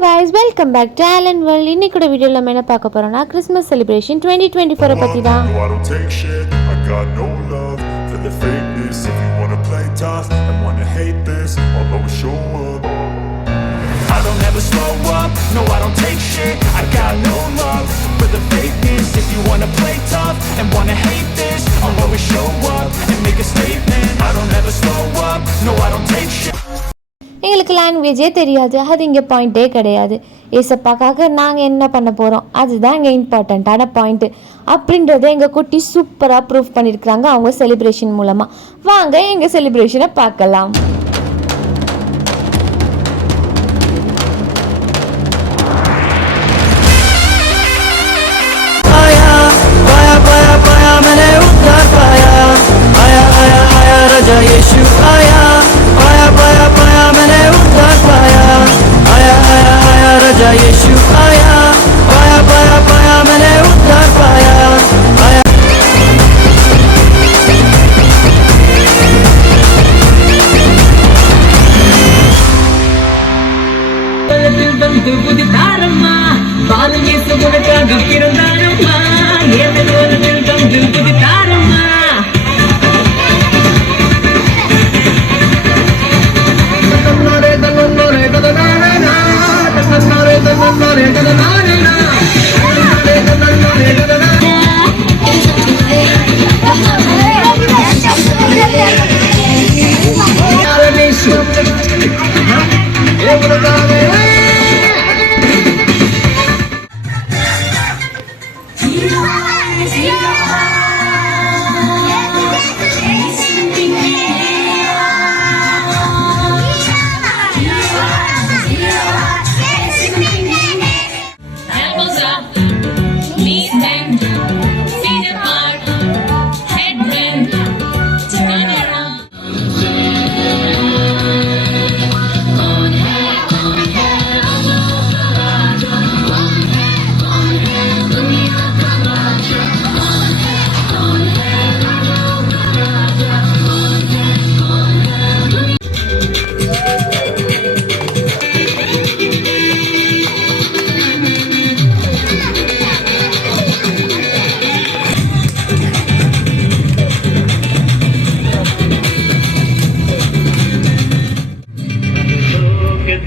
guys, welcome back to Alan World. இன்னைக்கு வீடியோல நம்ம என்ன பார்க்க போறோம்னா கிறிஸ்மஸ் செலிப்ரேஷன் 2024 பத்தி தான். I don't take shit. I got no love for the fakeness. If you wanna play tough and wanna hate this, I'll always show up. I don't ever slow up. No, I don't take shit. I got no love for the fakeness. If you wanna play tough and wanna hate this, I'll always show up and make a statement. I don't ever slow up. No, I don't take shit. எங்களுக்கு லாங்குவேஜே தெரியாது, அது இங்கே பாயிண்ட்டே கிடையாது. ஏசப்பாக்காக நாங்கள் என்ன பண்ண போகிறோம், அதுதான் இங்கே இம்பார்ட்டண்ட்டான பாயிண்ட்டு அப்படின்றத எங்கள் குட்டி சூப்பராக ப்ரூவ் பண்ணியிருக்கிறாங்க அவங்க செலிப்ரேஷன் மூலமாக. வாங்க எங்கள் செலிப்ரேஷனை பார்க்கலாம்.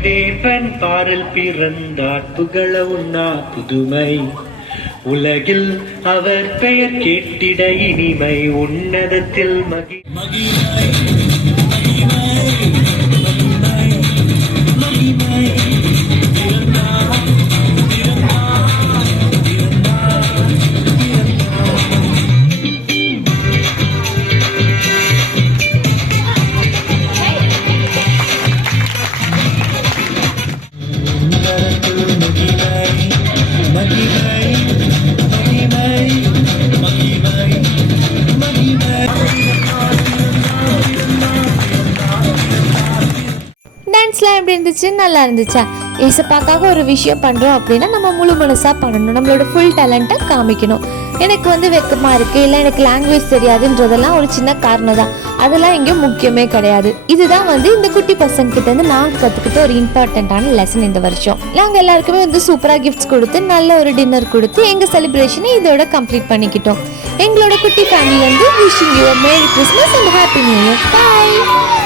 தேவன் பாரல் பிறந்தார் புகழ உண்ணா புதுமை உலகில் அவர் பெயர் கேட்டிட இனிமை உன்னதத்தில் மகிமை டான்ஸ்லாம் எப்படி இருந்துச்சு? நல்லா இருந்துச்சா? ஏசப்பாக்காக ஒரு விஷயம் பண்ணுறோம் அப்படின்னா நம்ம முழு மனசாக பண்ணணும், நம்மளோட ஃபுல் டேலண்ட்டை காமிக்கணும். எனக்கு வெக்கமாக இருக்குது, இல்லை எனக்கு லாங்குவேஜ் தெரியாதுன்றதெல்லாம் ஒரு சின்ன காரணம் தான், அதெல்லாம் இங்கே முக்கியமே கிடையாது. இதுதான் இந்த குட்டி பசங்கக்கிட்டேருந்து நான் கற்றுக்கிட்ட ஒரு இம்பார்ட்டண்ட்டான லெசன் இந்த வருஷம். நாங்கள் எல்லாருக்குமே சூப்பராக கிஃப்ட்ஸ் கொடுத்து நல்ல ஒரு டின்னர் கொடுத்து எங்கள் செலிப்ரேஷனை இதோட கம்ப்ளீட் பண்ணிக்கிட்டோம். எங்களோட குட்டி family wishing you merry Christmas and happy new year. Bye.